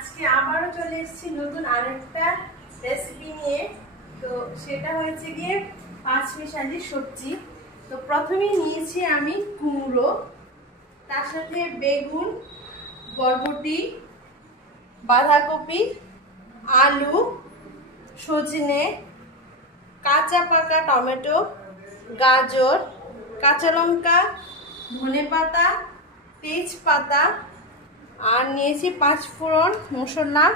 আজকে আবারও চলে এসেছি নতুন আরেকটা রেসিপি নিয়ে। তো সেটা হয়েছে গিয়ে পাঁচমিশালি সবজি। তো প্রথমেই নিয়েছি আমি কুমড়ো, তার সাথে বেগুন, বরবটি, বাঁধাকপি, আলু, সজনে, কাঁচা পাকা টমেটো, গাজর, কাঁচা লঙ্কা, ধনেপাতা, তেজপাতা, আর নিয়েছি 5 ফোড়ন মশলা।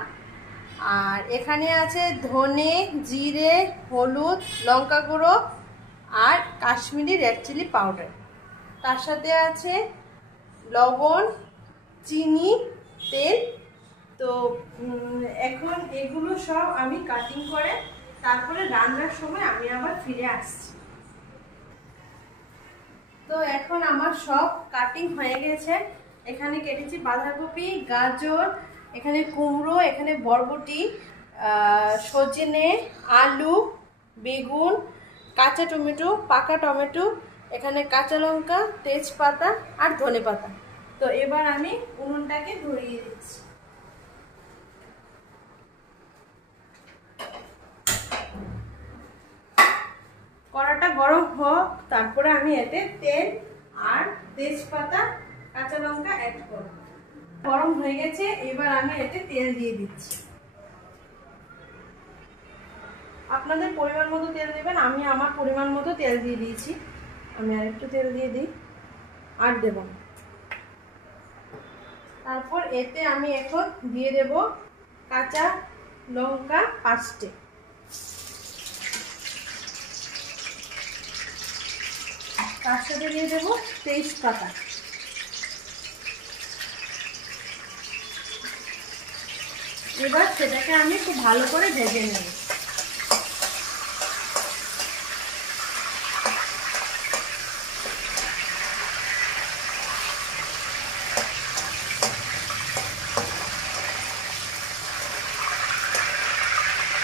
আর এখানে আছে ধনে, জিরে, হলুদ, লঙ্কা গুঁড়ো আর কাশ্মীরি রেড চিলি পাউডার। তার সাথে আছে লবণ, চিনি, তেল। তো এখন এগুলো সব আমি কাটিং করে তারপরে রান্নার সময় আমি আবার ফিরে আসছি। তো এখন আমার সব কাটিং হয়ে গেছে। এখানে কেটেছি বাঁধাকপি, গাজর, এখানে কুমড়ো, এখানে বরবটি, সজনে, আলু, বেগুন, কাঁচা টমেটো, পাকা টমেটো, এখানে কাঁচা লঙ্কা, তেজপাতা আর ধনেপাতা। তো এবার আমি উনুনটাকে ধরিয়ে দিচ্ছি। কড়াটা গরম হোক, তারপরে আমি এতে তেল আর তেজপাতা, কাঁচা লঙ্কা অ্যাড করব। গরম হয়ে গেছে, এবার আমি এতে তেল দিয়ে দিচ্ছি। আপনাদের পরিমাণ মতো তেল দেবেন, আমি আমার পরিমাণ মতো তেল দিয়ে দিয়েছি। আমি আরেকটু তেল দিয়ে দিই, আর দেব না। তারপর এতে আমি এখন দিয়ে দেব কাঁচা লঙ্কা 5টে, তার সাথে দিয়ে দেবো তেজপাতা। এবার সেটাকে আমি খুব ভালো করে ভেজে নেব।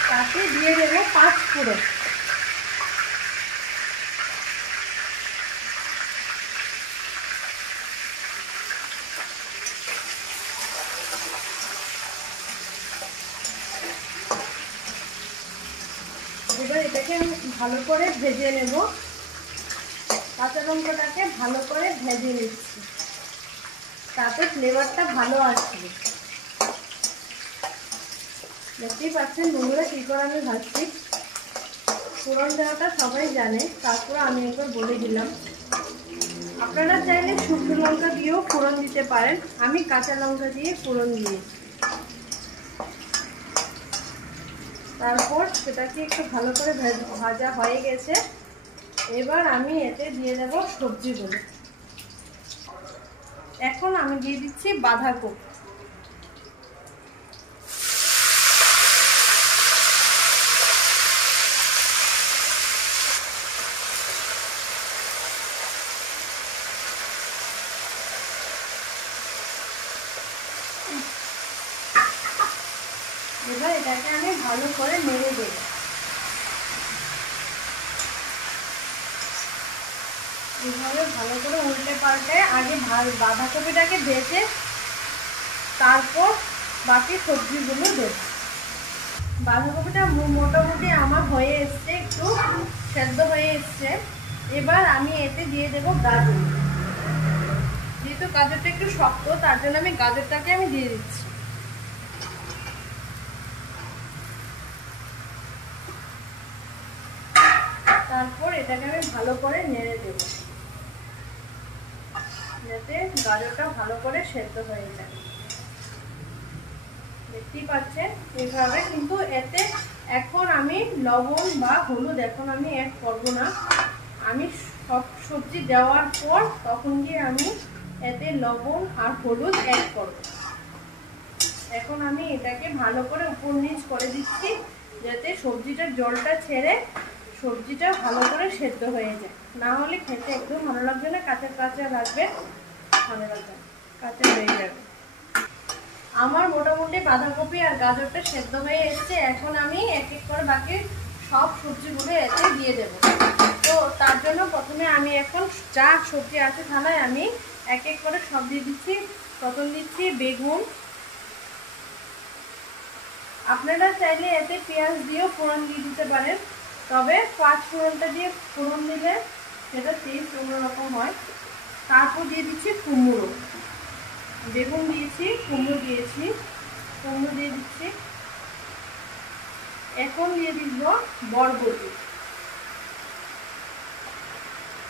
তাতে দিয়ে দেবো 5 ফোড়ন। এবার এটাকে আমি ভালো করে ভেজে নেব। কাঁচা লঙ্কাটাকে ভালো করে ভেজে নিচ্ছি, তাতে ফ্লেভারটা ভালো আসবে। দেখতেই পাচ্ছেন বন্ধুরা কী করে আমি ভাজছি। ফোড়ন দেওয়াটা সবাই জানে, তারপর আমি একবার বলে দিলাম। আপনারা চাইলে শুকনো লঙ্কা দিয়েও ফোড়ন দিতে পারেন, আমি কাঁচা লঙ্কা দিয়ে ফোড়ন দিয়েছি। তারপর সেটাকে একটু ভালো করে ভাজা হয়ে গেছে। এবার আমি এতে দিয়ে দেব সবজিগুলো। এখন আমি দিয়ে দিচ্ছি বাঁধাকপি। এবার এটাকে আমি ভালো করে নেড়ে দেব। এইভাবে ভালো করে উল্টে পাল্টে আগে বাঁধাকপিটাকে ভেজে তারপর বাকি সবজিগুলো দেব। বাঁধাকপিটা মোটামুটি আমার হয়ে এসছে, একটু সেদ্ধ হয়ে এসছে। এবার আমি এতে দিয়ে দেব গাজর। যেহেতু গাজরটা একটু শক্ত, তার জন্য আমি গাজরটাকে দিয়ে দিচ্ছি। তারপর এটাকে আমি ভালো করে নেড়ে দেব, যাতে গাজরটা ভালো করে সেদ্ধ হয়ে যায়। দেখতেই পাচ্ছেন এইভাবে। কিন্তু এতে এখন আমি লবণ বা হলুদ এখন আমি অ্যাড করব না। আমি সব সবজি দেওয়ার পর তখন গিয়ে আমি এতে লবণ আর হলুদ অ্যাড করব। এখন আমি এটাকে ভালো করে উপর নিচ করে দিচ্ছি, যাতে সবজিটার জলটা ছেড়ে সবজিটা ভালো করে সেদ্ধ হয়ে যায়। না হলে খেতে একদম ভালো লাগবে না, কাঁচা কাঁচা লাগবে, ভালো লাগবে, কাঁচা হয়ে যাবে। আমার মোটামুটি বাঁধাকপি আর গাজরটা সেদ্ধ হয়ে এসছে। এখন আমি এক এক করে বাকি সব সবজিগুলো এতে দিয়ে দেব। তো তার জন্য প্রথমে আমি এখন যা সবজি আছে থালায় আমি এক এক করে সব দিয়ে দিচ্ছি। প্রথম দিচ্ছি বেগুন, আপনারা চাইলে এতে পেঁয়াজ দিয়েও ফোড়ন দিয়ে দিতে পারেন, তবে 5 ফোড়নটা দিয়ে ফোড়ন দিলে সেটা টেস্ট অন্যরকম হয়। তারপর দিয়ে দিচ্ছি কুমড়ো, বেগুন দিয়েছি, কুমড়ো দিয়েছি, কুমড়ো দিয়ে দিচ্ছি। এখন দিয়ে দিব বরবটি,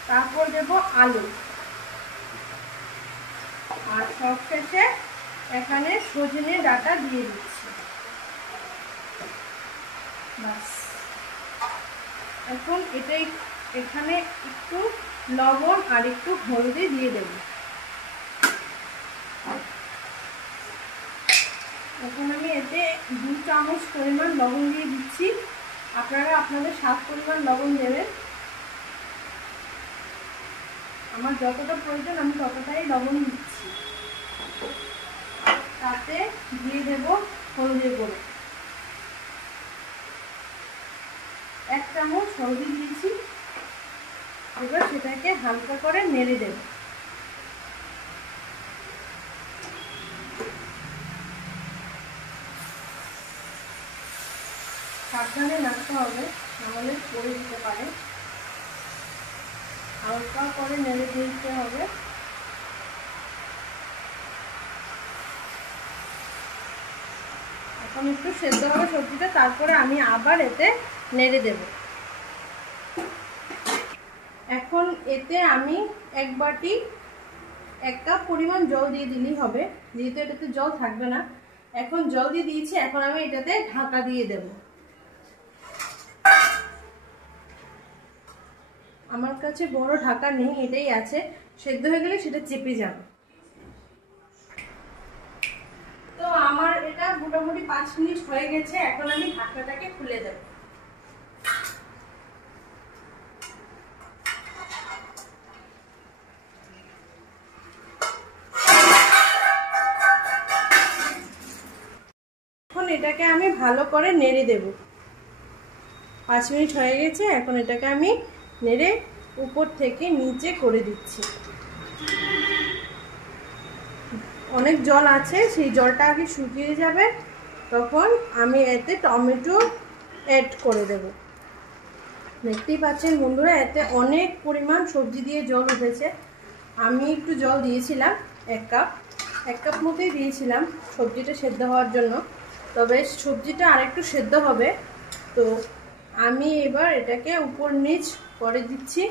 তারপর দেব আলু, আর সবশেষে এখানে সজনে ডাঁটা দিয়ে দিচ্ছি। বাস, এখন এটাই এখানে একটু লবণ আর একটু হলদি দিয়ে দেব। এখন আমি এতে 2 চামচ পরিমাণ লবণ দিয়ে দিচ্ছি। আপনারা আপনাদের স্বাদ পরিমাণ লবণ দেবেন। আমার যতটা প্রয়োজন আমি ততটাই লবণ দিচ্ছি। তাতে দিয়ে দেব হলুদের গুঁড়ো, 1 চামচ হলদি দিয়েছি। এবার সেটাকে হালকা করে নেড়ে দেব। সাবধানে নাড়তে হবে, নাহলে পড়ে দিতে পারে। হালকা করে নেড়ে দিতে হবে। এখন একটু সেদ্ধ হবে সবজিটা, তারপরে আমি আবার এতে নেড়ে দেব। এখন এতে আমি 1 কাপ পরিমাণ জল দিয়ে দিলেই হবে, যেহেতু এটাতে জল থাকবে না। এখন জল দিয়ে দিয়েছি, এখন আমি এটাতে ঢাকা দিয়ে দেব। আমার কাছে বড় ঢাকা নেই, এটাই আছে। সেদ্ধ হয়ে গেলে সেটা চেপে যাবে। তো আমার এটা মোটামুটি 5 মিনিট হয়ে গেছে। এখন আমি ঢাকনাটাকে খুলে দেব। এখন এটাকে আমি ভালো করে নেড়ে দেব। 5 মিনিট হয়ে গেছে। এখন এটাকে আমি নেড়ে উপর থেকে নিচে করে দিচ্ছি। অনেক জল আছে, সেই জলটা আগে শুকিয়ে যাবে, তখন আমি এতে টমেটো অ্যাড করে দেব। দেখতেই পাচ্ছেন বন্ধুরা, এতে অনেক পরিমাণ সবজি দিয়ে জল উঠেছে। আমি একটু জল দিয়েছিলাম, 1 কাপ মতোই দিয়েছিলাম সবজিটা সেদ্ধ হওয়ার জন্য। তবে সবজিটা আরেকটু সেদ্ধ হবে, তো আমি এবার এটাকে উপর নিচ করে দিচ্ছি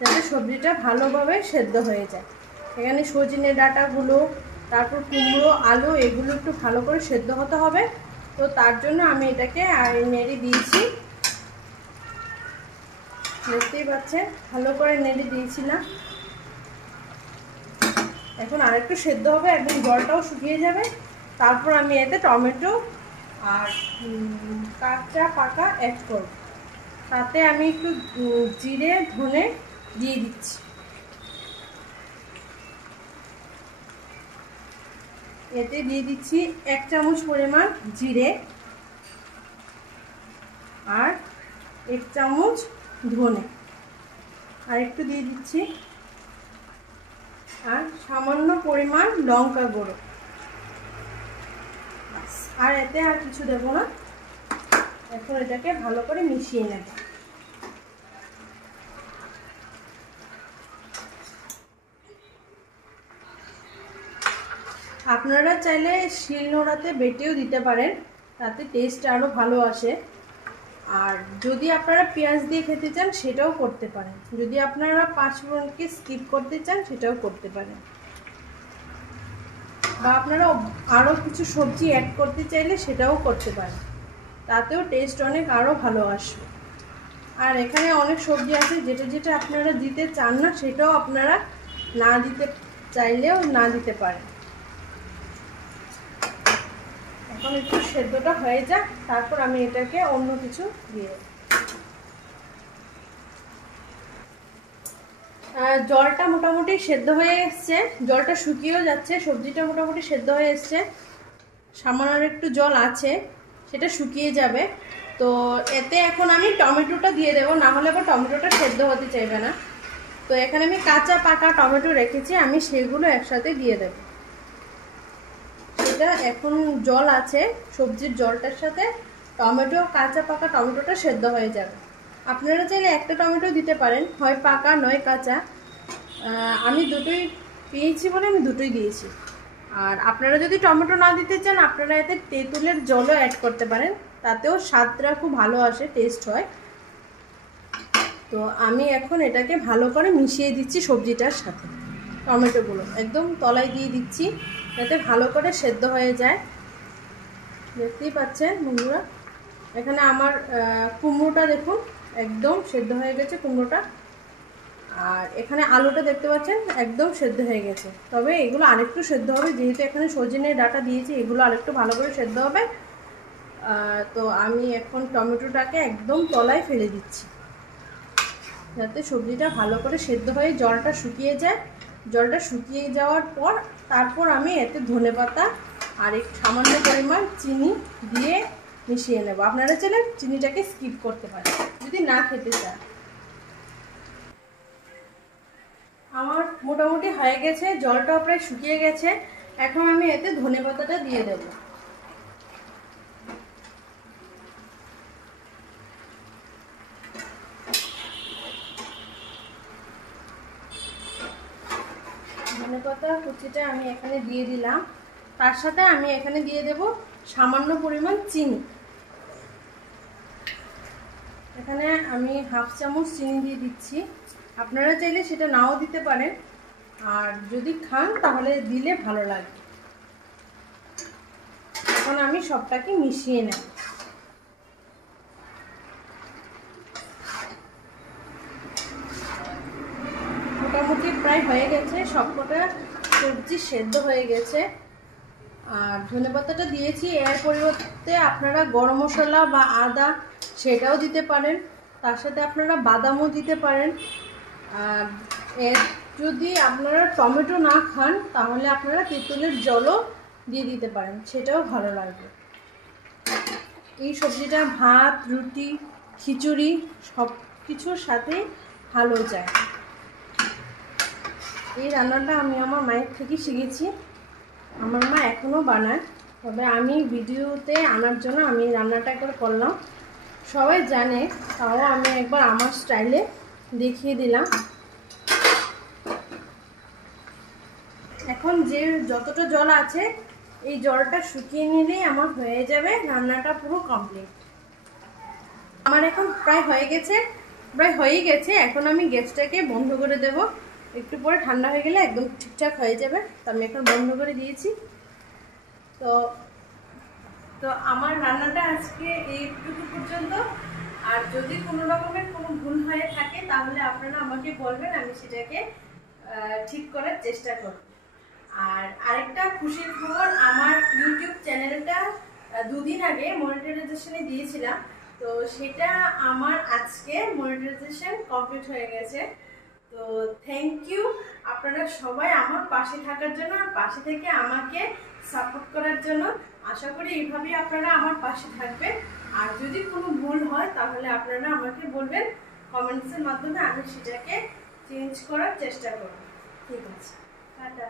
যাতে সবজিটা ভালোভাবে সেদ্ধ হয়ে যায়। এখানে সজনে ডাঁটাগুলো, তারপর কুমড়ো, আলু, এগুলো একটু ভালো করে সেদ্ধ হতে হবে। তো তার জন্য আমি এটাকে নেড়ে দিয়েছি। দেখতেই পাচ্ছেন ভালো করে নেড়ে দিয়েছিলাম। এখন আরেকটু সেদ্ধ হবে, একদম জলটাও শুকিয়ে যাবে। তারপর আমি এতে টমেটো আর কাঁচা পাকা অ্যাড করব। তাতে আমি একটু জিরে ধনে দিয়ে দিচ্ছি। এতে দিয়ে দিচ্ছি 1 চামচ পরিমাণ জিরে আর 1 চামচ ধনে, আর একটু দিয়ে দিচ্ছি, আর সামান্য পরিমাণ লঙ্কা গুঁড়ো। আর এতে আর কিছু দেব না। এখন এটাকে ভালো করে মিশিয়ে নেব। আপনারা চাইলে শিলনোড়াতে বেটেও দিতে পারেন, তাতে টেস্ট আরও ভালো আসে। আর যদি আপনারা পেঁয়াজ দিয়ে খেতে চান সেটাও করতে পারেন। যদি আপনারা 5 ফোড়নকে স্কিপ করতে চান সেটাও করতে পারেন, বা আপনারা আরও কিছু সবজি অ্যাড করতে চাইলে সেটাও করতে পারেন, তাতেও টেস্ট অনেক আরও ভালো আসবে। আর এখানে অনেক সবজি আছে, যেটা যেটা আপনারা দিতে চান না সেটাও আপনারা না দিতে চাইলেও না দিতে পারেন। এখন একটু সেদ্ধটা হয়ে যাক, তারপর আমি এটাকে অন্য কিছু দিয়ে দেব। জলটা মোটামুটি সেদ্ধ হয়ে এসছে, জলটা শুকিয়েও যাচ্ছে, সবজিটা মোটামুটি সেদ্ধ হয়ে এসছে। সামান্য একটু জল আছে, সেটা শুকিয়ে যাবে। তো এতে এখন আমি টমেটোটা দিয়ে দেবো, না হলে আবার টমেটোটা সেদ্ধ হতে চাইবে না। তো এখানে আমি কাঁচা পাকা টমেটো রেখেছি, আমি সেগুলো একসাথে দিয়ে দেবো। যেটা এখন জল আছে সবজির জলটার সাথে টমেটো, কাঁচা পাকা টমেটোটা সেদ্ধ হয়ে যাবে। আপনারা চাইলে একটা টমেটো দিতে পারেন, হয় পাকা নয় কাঁচা। আমি দুটোই পেয়েছি বলে আমি দুটোই দিয়েছি। আর আপনারা যদি টমেটো না দিতে চান আপনারা এতে তেঁতুলের জলও অ্যাড করতে পারেন, তাতেও স্বাদটা খুব ভালো আসে, টেস্ট হয়। তো আমি এখন এটাকে ভালো করে মিশিয়ে দিচ্ছি সবজিটার সাথে। টমেটোগুলো একদম তলায় দিয়ে দিচ্ছি যাতে ভালো করে সেদ্ধ হয়ে যায়। দেখতেই পাচ্ছেন বন্ধুরা, এখানে আমার কুমড়োটা দেখুন একদম সেদ্ধ হয়ে গেছে কুমড়োটা। আর এখানে আলুটা দেখতে পাচ্ছেন একদম সেদ্ধ হয়ে গেছে। তবে এগুলো আরেকটু সেদ্ধ হবে, যেহেতু এখানে সজনে ডাঁটা দিয়েছি, এগুলো আরেকটু ভালো করে সেদ্ধ হবে। তো আমি এখন টমেটোটাকে একদম তলায় ফেলে দিচ্ছি যাতে সবজিটা ভালো করে সেদ্ধ হয়ে জলটা শুকিয়ে যায়। জলটা শুকিয়ে যাওয়ার পর তারপর আমি এতে ধনেপাতা আর একটু সামান্য পরিমাণ চিনি দিয়ে মিশিয়ে নেব। আপনারা চাইলে চিনিটাকে স্কিপ করতে পারেন যদি না খেতে চান। আমার মোটামুটি হয়ে গেছে, জলটাও প্রায় শুকিয়ে গেছে। এখন আমি এতে ধনেপাতাটা দিয়ে দেব। ধনেপাতা কুচিটা আমি এখানে দিয়ে দিলাম, তার সাথে আমি এখানে দিয়ে দেব সামান্য পরিমাণ চিনি। এখানে আমি হাফ চামচ চিনি দিয়ে দিচ্ছি, আপনারা চাইলে সেটা নাও দিতে পারেন, আর যদি খান তাহলে দিলে ভালো লাগবে। এখন আমি সবটাকে মিশিয়ে নেব। মোটামুটি প্রায় হয়ে গেছে, সবকটা সবজি সেদ্ধ হয়ে গেছে। আর ধনেপাতাটা দিয়েছি, এর পরিবর্তে আপনারা গরম মশলা বা আদা সেটাও দিতে পারেন, তার সাথে আপনারা বাদামও দিতে পারেন। আর এর যদি আপনারা টমেটো না খান তাহলে আপনারা তেঁতুলের জলও দিয়ে দিতে পারেন, সেটাও ভালো লাগবে। এই সবজিটা ভাত, রুটি, খিচুড়ি সব কিছুর সাথে ভালো যায়। এই রান্নাটা আমি আমার মায়ের থেকে শিখেছি, আমার মা এখনও বানায়, তবে আমি ভিডিওতে আনার জন্য আমি রান্নাটা একবার করলাম। সবাই জানে, তাও আমি একবার আমার স্টাইলে দেখিয়ে দিলাম। এখন যে যতটা জল আছে এই জলটা শুকিয়ে নিলেই আমার হয়ে যাবে, রান্নাটা পুরো কমপ্লিট। আমার এখন প্রায় হয়ে গেছে। এখন আমি গ্যাসটাকে বন্ধ করে দেব, একটু পরে ঠান্ডা হয়ে গেলে একদম ঠিকঠাক হয়ে যাবে। তো আমি এখন বন্ধ করে দিয়েছি। তো আমার রান্নাটা আজকে এইটুকু পর্যন্ত। আর যদি কোনো রকমের কোনো ভুল হয়ে থাকে তাহলে আপনারা আমাকে বলবেন, আমি সেটাকে ঠিক করার চেষ্টা করব। আর আরেকটা খুশির খবর, আমার ইউটিউব চ্যানেলটা দুদিন আগে মনিটাইজেশনে দিয়েছিলাম, তো সেটা আমার আজকে মনিটাইজেশন কমপ্লিট হয়ে গেছে। তো থ্যাংক ইউ আপনারা সবাই আমার পাশে থাকার জন্য, আর পাশে থেকে আমাকে সাপোর্ট করার জন্য। আশা করি এইভাবেই আপনারা আমার পাশে থাকবেন। আর যদি কোনো ভুল হয় তাহলে আপনারা আমাকে বলবেন কমেন্টসের মাধ্যমে, আমি সেটাকে চেঞ্জ করার চেষ্টা করব। ঠিক আছে, টাটা।